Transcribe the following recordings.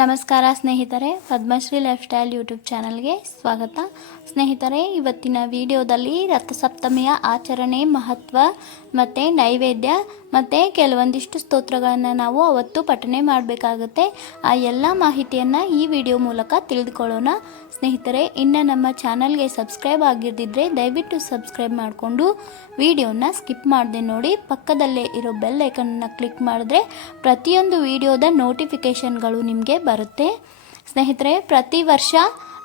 ನಮಸ್ಕಾರ ಸ್ನೇಹಿತರೆ, Padmashri life style YouTube ಚಾನಲ್ಗೆ ಸ್ವಾಗತ. ಸ್ನೇಹಿತರೆ, ಇವತ್ತಿನ ವಿಡಿಯೋದಲ್ಲಿ ರಥಸಪ್ತಮಿಯ ಆಚರಣೆ ಮಹತ್ವ ಮತ್ತು ನೈವೇದ್ಯ ಮತ್ತು ಕೆಲವೊಂದಿಷ್ಟು ಸ್ತೋತ್ರಗಳನ್ನು ನಾವು ಅವತ್ತು ಪಠನೆ ಮಾಡಬೇಕಾಗುತ್ತೆ. ಆ ಎಲ್ಲ ಮಾಹಿತಿಯನ್ನು ಈ ವಿಡಿಯೋ ಮೂಲಕ ತಿಳಿದುಕೊಳ್ಳೋಣ. ಸ್ನೇಹಿತರೆ, ಇನ್ನು ನಮ್ಮ ಚಾನಲ್ಗೆ ಸಬ್ಸ್ಕ್ರೈಬ್ ಆಗಿರ್ದಿದ್ರೆ ದಯವಿಟ್ಟು ಸಬ್ಸ್ಕ್ರೈಬ್ ಮಾಡಿಕೊಂಡು ವಿಡಿಯೋನ ಸ್ಕಿಪ್ ಮಾಡದೆ ನೋಡಿ. ಪಕ್ಕದಲ್ಲೇ ಇರೋ ಬೆಲ್ ಐಕನ್ನ ಕ್ಲಿಕ್ ಮಾಡಿದ್ರೆ ಪ್ರತಿಯೊಂದು ವಿಡಿಯೋದ ನೋಟಿಫಿಕೇಷನ್ಗಳು ನಿಮಗೆ ಬರುತ್ತೆ. ಸ್ನೇಹಿತರೆ, ಪ್ರತಿ ವರ್ಷ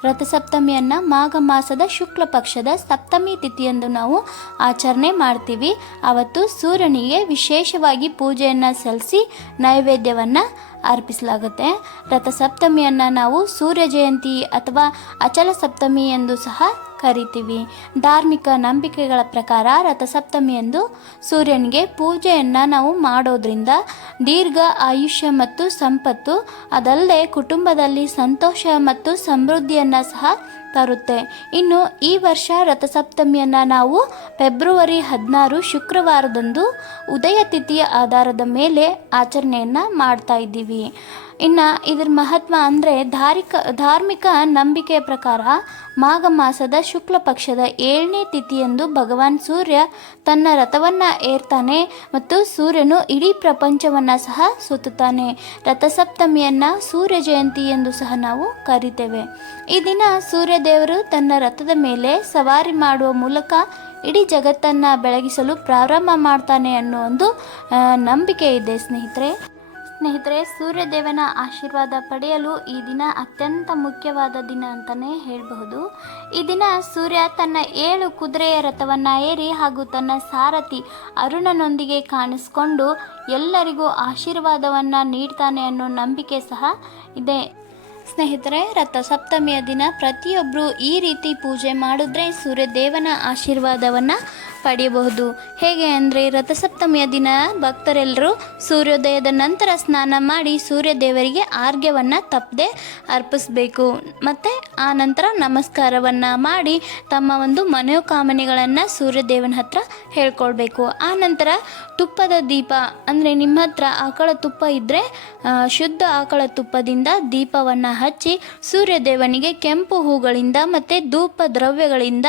ರಥಸಪ್ತಮಿಯನ್ನು ಮಾಘ ಮಾಸದ ಶುಕ್ಲ ಪಕ್ಷದ ಸಪ್ತಮಿ ತಿಥಿಯಂದು ನಾವು ಆಚರಣೆ ಮಾಡ್ತೀವಿ. ಅವತ್ತು ಸೂರ್ಯನಿಗೆ ವಿಶೇಷವಾಗಿ ಪೂಜೆಯನ್ನು ಸಲ್ಲಿಸಿ ನೈವೇದ್ಯವನ್ನು ಅರ್ಪಿಸಲಾಗುತ್ತೆ. ರಥಸಪ್ತಮಿಯನ್ನು ನಾವು ಸೂರ್ಯ ಜಯಂತಿ ಅಥವಾ ಅಚಲ ಸಪ್ತಮಿ ಎಂದು ಸಹ ಕರಿತೀವಿ. ಧಾರ್ಮಿಕ ನಂಬಿಕೆಗಳ ಪ್ರಕಾರ ರಥಸಪ್ತಮಿಯಂದು ಸೂರ್ಯನಿಗೆ ಪೂಜೆಯನ್ನು ನಾವು ಮಾಡೋದ್ರಿಂದ ದೀರ್ಘ ಆಯುಷ್ಯ ಮತ್ತು ಸಂಪತ್ತು, ಅದಲ್ಲದೆ ಕುಟುಂಬದಲ್ಲಿ ಸಂತೋಷ ಮತ್ತು ಸಮೃದ್ಧಿಯನ್ನು ಸಹ ತರುತ್ತೆ. ಇನ್ನು ಈ ವರ್ಷ ರಥಸಪ್ತಮಿಯನ್ನು ನಾವು ಫೆಬ್ರವರಿ ಹದಿನಾರು ಶುಕ್ರವಾರದಂದು ಉದಯ ತಿಥಿಯ ಆಧಾರದ ಮೇಲೆ ಆಚರಣೆಯನ್ನು ಮಾಡ್ತಾ ಇದ್ದೀವಿ. ಇನ್ನು ಇದ್ರ ಮಹತ್ವ ಅಂದರೆ ಧಾರಿಕ, ಧಾರ್ಮಿಕ ನಂಬಿಕೆಯ ಪ್ರಕಾರ ಮಾಘ ಮಾಸದ ಶುಕ್ಲ ಪಕ್ಷದ ಏಳನೇ ತಿಥಿಯಂದು ಭಗವಾನ್ ಸೂರ್ಯ ತನ್ನ ರಥವನ್ನು ಏರ್ತಾನೆ ಮತ್ತು ಸೂರ್ಯನು ಇಡೀ ಪ್ರಪಂಚವನ್ನು ಸಹ ಸುತ್ತುತ್ತಾನೆ. ರಥಸಪ್ತಮಿಯನ್ನು ಸೂರ್ಯ ಜಯಂತಿ ಎಂದು ಸಹ ನಾವು ಕರಿತೇವೆ. ಈ ದಿನ ಸೂರ್ಯದೇವರು ತನ್ನ ರಥದ ಮೇಲೆ ಸವಾರಿ ಮಾಡುವ ಮೂಲಕ ಇಡೀ ಜಗತ್ತನ್ನು ಬೆಳಗಿಸಲು ಪ್ರಾರಂಭ ಮಾಡ್ತಾನೆ ಅನ್ನೋ ಒಂದು ನಂಬಿಕೆ ಇದೆ ಸ್ನೇಹಿತರೆ. ಸ್ನೇಹಿತರೆ, ಸೂರ್ಯದೇವನ ಆಶೀರ್ವಾದ ಪಡೆಯಲು ಈ ದಿನ ಅತ್ಯಂತ ಮುಖ್ಯವಾದ ದಿನ ಅಂತಲೇ ಹೇಳಬಹುದು. ಈ ದಿನ ಸೂರ್ಯ ತನ್ನ ಏಳು ಕುದುರೆಯ ರಥವನ್ನು ಏರಿ ಹಾಗೂ ತನ್ನ ಸಾರಥಿ ಅರುಣನೊಂದಿಗೆ ಕಾಣಿಸ್ಕೊಂಡು ಎಲ್ಲರಿಗೂ ಆಶೀರ್ವಾದವನ್ನು ನೀಡ್ತಾನೆ ಅನ್ನೋ ನಂಬಿಕೆ ಸಹ ಇದೆ. ಸ್ನೇಹಿತರೆ, ರಥಸಪ್ತಮಿಯ ದಿನ ಪ್ರತಿಯೊಬ್ಬರು ಈ ರೀತಿ ಪೂಜೆ ಮಾಡಿದ್ರೆ ಸೂರ್ಯದೇವನ ಆಶೀರ್ವಾದವನ್ನು ಪಡೆಯಬಹುದು. ಹೇಗೆ ಅಂದರೆ, ರಥಸಪ್ತಮಿಯ ದಿನ ಭಕ್ತರೆಲ್ಲರೂ ಸೂರ್ಯೋದಯದ ನಂತರ ಸ್ನಾನ ಮಾಡಿ ಸೂರ್ಯದೇವರಿಗೆ ಆರ್ಘ್ಯವನ್ನು ತಪ್ಪದೆ ಅರ್ಪಿಸಬೇಕು. ಮತ್ತು ಆ ನಂತರ ನಮಸ್ಕಾರವನ್ನು ಮಾಡಿ ತಮ್ಮ ಒಂದು ಮನೋಕಾಮನೆಗಳನ್ನು ಸೂರ್ಯದೇವನ ಹತ್ರ ಹೇಳ್ಕೊಳ್ಬೇಕು. ಆ ನಂತರ ತುಪ್ಪದ ದೀಪ, ಅಂದರೆ ನಿಮ್ಮ ಹತ್ರ ಆಕಳ ತುಪ್ಪ ಇದ್ದರೆ ಶುದ್ಧ ಆಕಳ ತುಪ್ಪದಿಂದ ದೀಪವನ್ನು ಹಚ್ಚಿ ಸೂರ್ಯದೇವನಿಗೆ ಕೆಂಪು ಹೂಗಳಿಂದ ಮತ್ತು ಧೂಪ ದ್ರವ್ಯಗಳಿಂದ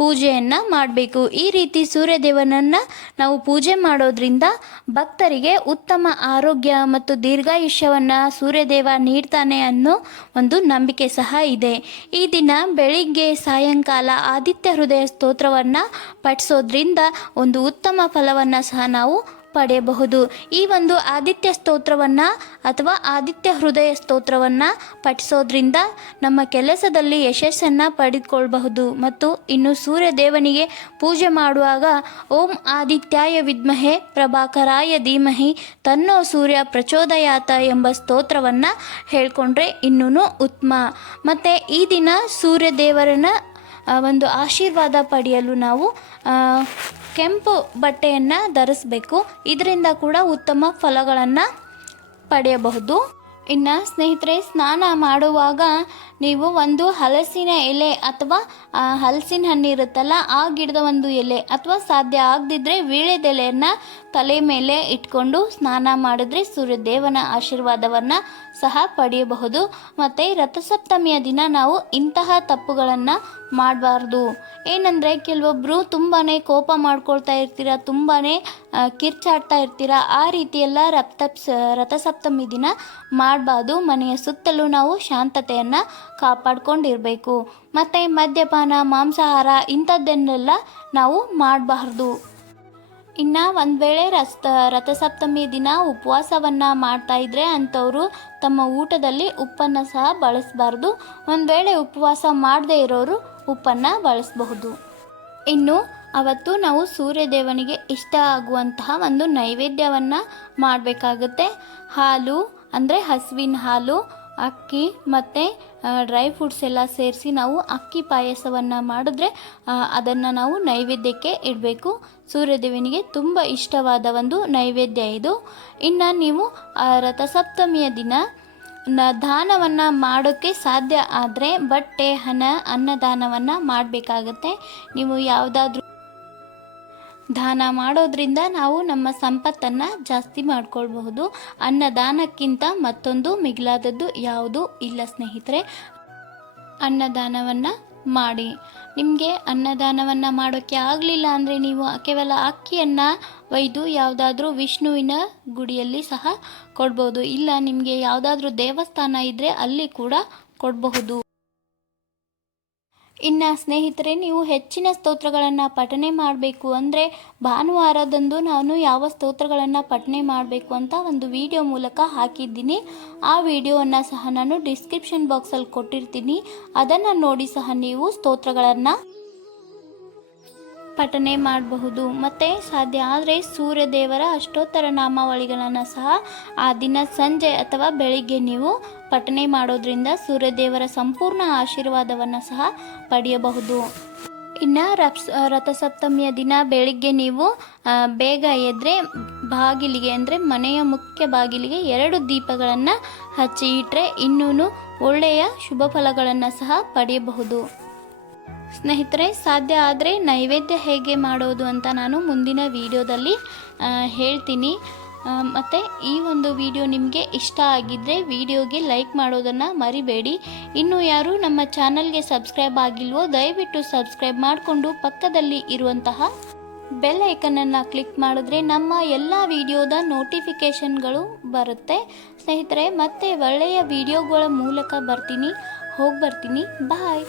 ಪೂಜೆಯನ್ನು ಮಾಡಬೇಕು. ಈ ರೀತಿ ಸೂರ್ಯದೇವನನ್ನು ನಾವು ಪೂಜೆ ಮಾಡೋದ್ರಿಂದ ಭಕ್ತರಿಗೆ ಉತ್ತಮ ಆರೋಗ್ಯ ಮತ್ತು ದೀರ್ಘಾಯುಷ್ಯವನ್ನು ಸೂರ್ಯದೇವ ನೀಡ್ತಾನೆ ಅನ್ನೋ ಒಂದು ನಂಬಿಕೆ ಸಹ ಇದೆ. ಈ ದಿನ ಬೆಳಿಗ್ಗೆ ಸಾಯಂಕಾಲ ಆದಿತ್ಯ ಹೃದಯ ಸ್ತೋತ್ರವನ್ನು ಪಠಿಸೋದ್ರಿಂದ ಒಂದು ಉತ್ತಮ ಫಲವನ್ನು ಸಹ ನಾವು ಪಡೆಯಬಹುದು. ಈ ಒಂದು ಆದಿತ್ಯ ಸ್ತೋತ್ರವನ್ನು ಅಥವಾ ಆದಿತ್ಯ ಹೃದಯ ಸ್ತೋತ್ರವನ್ನು ಪಠಿಸೋದ್ರಿಂದ ನಮ್ಮ ಕೆಲಸದಲ್ಲಿ ಯಶಸ್ಸನ್ನು ಪಡೆದುಕೊಳ್ಬಹುದು. ಮತ್ತು ಇನ್ನು ಸೂರ್ಯ ದೇವನಿಗೆ ಪೂಜೆ ಮಾಡುವಾಗ ಓಂ ಆದಿತ್ಯಾಯ ವಿದ್ಮಹೆ ಪ್ರಭಾಕರಾಯ ಧೀಮಹಿ ತನ್ನೋ ಸೂರ್ಯ ಪ್ರಚೋದಯಾತ ಎಂಬ ಸ್ತೋತ್ರವನ್ನು ಹೇಳ್ಕೊಂಡ್ರೆ ಇನ್ನೂ ಉತ್ತಮ. ಮತ್ತು ಈ ದಿನ ಸೂರ್ಯ ದೇವರನ್ನ ಒಂದು ಆಶೀರ್ವಾದ ಪಡೆಯಲು ನಾವು ಕೆಂಪು ಬಟ್ಟೆಯನ್ನು ಧರಿಸಬೇಕು. ಇದರಿಂದ ಕೂಡ ಉತ್ತಮ ಫಲಗಳನ್ನು ಪಡೆಯಬಹುದು. ಇನ್ನು ಸ್ನೇಹಿತರೆ, ಸ್ನಾನ ಮಾಡುವಾಗ ನೀವು ಒಂದು ಹಲಸಿನ ಎಲೆ ಅಥವಾ ಹಲಸಿನ ಹಣ್ಣು ಇರುತ್ತಲ್ಲ, ಆ ಗಿಡದ ಒಂದು ಎಲೆ ಅಥವಾ ಸಾಧ್ಯ ಆಗದಿದ್ದರೆ ವೀಳ್ಯದೆಲೆಯನ್ನು ತಲೆ ಮೇಲೆ ಇಟ್ಕೊಂಡು ಸ್ನಾನ ಮಾಡಿದ್ರೆ ಸೂರ್ಯದೇವನ ಆಶೀರ್ವಾದವನ್ನು ಸಹ ಪಡೆಯಬಹುದು. ಮತ್ತು ರಥಸಪ್ತಮಿಯ ದಿನ ನಾವು ಇಂತಹ ತಪ್ಪುಗಳನ್ನು ಮಾಡಬಾರ್ದು. ಏನಂದರೆ ಕೆಲವೊಬ್ಬರು ತುಂಬಾ ಕೋಪ ಮಾಡ್ಕೊಳ್ತಾ ಇರ್ತೀರ ತುಂಬಾ ಕಿರ್ಚಾಡ್ತಾ ಇರ್ತೀರ, ಆ ರೀತಿಯೆಲ್ಲ ರಥ ರಥಸಪ್ತಮಿ ದಿನ ಮಾಡಬಾರ್ದು. ಮನೆಯ ಸುತ್ತಲೂ ನಾವು ಶಾಂತತೆಯನ್ನು ಕಾಪಾಡ್ಕೊಂಡಿರಬೇಕು. ಮತ್ತು ಮದ್ಯಪಾನ, ಮಾಂಸಾಹಾರ ಇಂಥದ್ದನ್ನೆಲ್ಲ ನಾವು ಮಾಡಬಾರ್ದು. ಇನ್ನು ಒಂದು ವೇಳೆ ರಸ್ತ, ರಥಸಪ್ತಮಿ ದಿನ ಉಪವಾಸವನ್ನು ಮಾಡ್ತಾ ಇದ್ರೆ ಅಂಥವರು ತಮ್ಮ ಊಟದಲ್ಲಿ ಉಪ್ಪನ್ನು ಸಹ ಬಳಸಬಾರ್ದು. ಒಂದು ವೇಳೆ ಉಪವಾಸ ಮಾಡದೇ ಇರೋರು ಉಪ್ಪನ್ನು ಬಳಸಬಹುದು. ಇನ್ನು ಅವತ್ತು ನಾವು ಸೂರ್ಯದೇವನಿಗೆ ಇಷ್ಟ ಆಗುವಂತಹ ಒಂದು ನೈವೇದ್ಯವನ್ನು ಮಾಡಬೇಕಾಗುತ್ತೆ. ಹಾಲು ಅಂದರೆ ಹಸುವಿನ ಹಾಲು ಅಕ್ಕಿ ಮತ್ತು ಡ್ರೈ ಫ್ರೂಟ್ಸ್ ಎಲ್ಲ ಸೇರಿಸಿ ನಾವು ಅಕ್ಕಿ ಪಾಯಸವನ್ನು ಮಾಡಿದ್ರೆ ಅದನ್ನು ನಾವು ನೈವೇದ್ಯಕ್ಕೆ ಇಡಬೇಕು. ಸೂರ್ಯದೇವನಿಗೆ ತುಂಬ ಇಷ್ಟವಾದ ಒಂದು ನೈವೇದ್ಯ ಇದು. ಇನ್ನು ನೀವು ರಥಸಪ್ತಮಿಯ ದಿನ, ನ, ದಾನವನ್ನು ಮಾಡೋಕ್ಕೆ ಸಾಧ್ಯ ಆದರೆ ಬಟ್ಟೆ, ಹಣ, ಅನ್ನದಾನವನ್ನು ಮಾಡಬೇಕಾಗತ್ತೆ. ನೀವು ಯಾವುದಾದ್ರೂ ದಾನ ಮಾಡೋದ್ರಿಂದ ನಾವು ನಮ್ಮ ಸಂಪತ್ತನ್ನು ಜಾಸ್ತಿ ಮಾಡ್ಕೊಳ್ಬಹುದು. ಅನ್ನದಾನಕ್ಕಿಂತ ಮತ್ತೊಂದು ಮಿಗಿಲಾದದ್ದು ಯಾವುದು ಇಲ್ಲ ಸ್ನೇಹಿತರೆ. ಅನ್ನದಾನವನ್ನು ಮಾಡಿ. ನಿಮಗೆ ಅನ್ನದಾನವನ್ನು ಮಾಡೋಕ್ಕೆ ಆಗಲಿಲ್ಲ ಅಂದರೆ ನೀವು ಕೇವಲ ಅಕ್ಕಿಯನ್ನು ಒಯ್ದು ಯಾವುದಾದ್ರೂ ವಿಷ್ಣುವಿನ ಗುಡಿಯಲ್ಲಿ ಸಹ ಕೊಡ್ಬೋದು. ಇಲ್ಲ, ನಿಮಗೆ ಯಾವುದಾದ್ರೂ ದೇವಸ್ಥಾನ ಇದ್ದರೆ ಅಲ್ಲಿ ಕೂಡ ಕೊಡಬಹುದು. ಇನ್ನು ಸ್ನೇಹಿತರೆ, ನೀವು ಹೆಚ್ಚಿನ ಸ್ತೋತ್ರಗಳನ್ನು ಪಠನೆ ಮಾಡಬೇಕು ಅಂದರೆ ಭಾನುವಾರದಂದು ನಾನು ಯಾವ ಸ್ತೋತ್ರಗಳನ್ನು ಪಠನೆ ಮಾಡಬೇಕು ಅಂತ ಒಂದು ವಿಡಿಯೋ ಮೂಲಕ ಹಾಕಿದ್ದೀನಿ. ಆ ವಿಡಿಯೋವನ್ನು ಸಹ ನಾನು ಡಿಸ್ಕ್ರಿಪ್ಷನ್ ಬಾಕ್ಸಲ್ಲಿ ಕೊಟ್ಟಿರ್ತೀನಿ. ಅದನ್ನು ನೋಡಿ ಸಹ ನೀವು ಸ್ತೋತ್ರಗಳನ್ನು ಪಠನೆ ಮಾಡಬಹುದು. ಮತ್ತು ಸಾಧ್ಯ ಆದರೆ ಸೂರ್ಯದೇವರ ಅಷ್ಟೋತ್ತರ ನಾಮಾವಳಿಗಳನ್ನು ಸಹ ಆ ದಿನ ಸಂಜೆ ಅಥವಾ ಬೆಳಿಗ್ಗೆ ನೀವು ಪಠನೆ ಮಾಡೋದ್ರಿಂದ ಸೂರ್ಯದೇವರ ಸಂಪೂರ್ಣ ಆಶೀರ್ವಾದವನ್ನು ಸಹ ಪಡೆಯಬಹುದು. ಇನ್ನು ರಪ್ಸ್ ರಥಸಪ್ತಮಿಯ ದಿನ ಬೆಳಿಗ್ಗೆ ನೀವು ಬೇಗ ಎದ್ರೆ ಬಾಗಿಲಿಗೆ ಅಂದರೆ ಮನೆಯ ಮುಖ್ಯ ಬಾಗಿಲಿಗೆ ಎರಡು ದೀಪಗಳನ್ನು ಹಚ್ಚಿ ಇಟ್ಟರೆ ಇನ್ನೂ ಒಳ್ಳೆಯ ಶುಭ ಫಲಗಳನ್ನು ಸಹ ಪಡೆಯಬಹುದು. ಸ್ನೇಹಿತರೆ, ಸಾಧ್ಯ ಆದರೆ ನೈವೇದ್ಯ ಹೇಗೆ ಮಾಡೋದು ಅಂತ ನಾನು ಮುಂದಿನ ವಿಡಿಯೋದಲ್ಲಿ ಹೇಳ್ತೀನಿ. ಮತ್ತು ಈ ಒಂದು ವಿಡಿಯೋ ನಿಮಗೆ ಇಷ್ಟ ಆಗಿದ್ದರೆ ವಿಡಿಯೋಗೆ ಲೈಕ್ ಮಾಡೋದನ್ನು ಮರಿಬೇಡಿ. ಇನ್ನು ಯಾರು ನಮ್ಮ ಚಾನಲ್ಗೆ ಸಬ್ಸ್ಕ್ರೈಬ್ ಆಗಿಲ್ವೋ, ದಯವಿಟ್ಟು ಸಬ್ಸ್ಕ್ರೈಬ್ ಮಾಡಿಕೊಂಡು ಪಕ್ಕದಲ್ಲಿ ಇರುವಂತಹ ಬೆಲ್ ಐಕನನ್ನು ಕ್ಲಿಕ್ ಮಾಡಿದ್ರೆ ನಮ್ಮ ಎಲ್ಲ ವಿಡಿಯೋದ ನೋಟಿಫಿಕೇಷನ್ಗಳು ಬರುತ್ತೆ. ಸ್ನೇಹಿತರೆ, ಮತ್ತೆ ಒಳ್ಳೆಯ ವಿಡಿಯೋಗಳ ಮೂಲಕ ಬರ್ತೀನಿ ಹೋಗಿ ಬರ್ತೀನಿ ಬಾಯ್.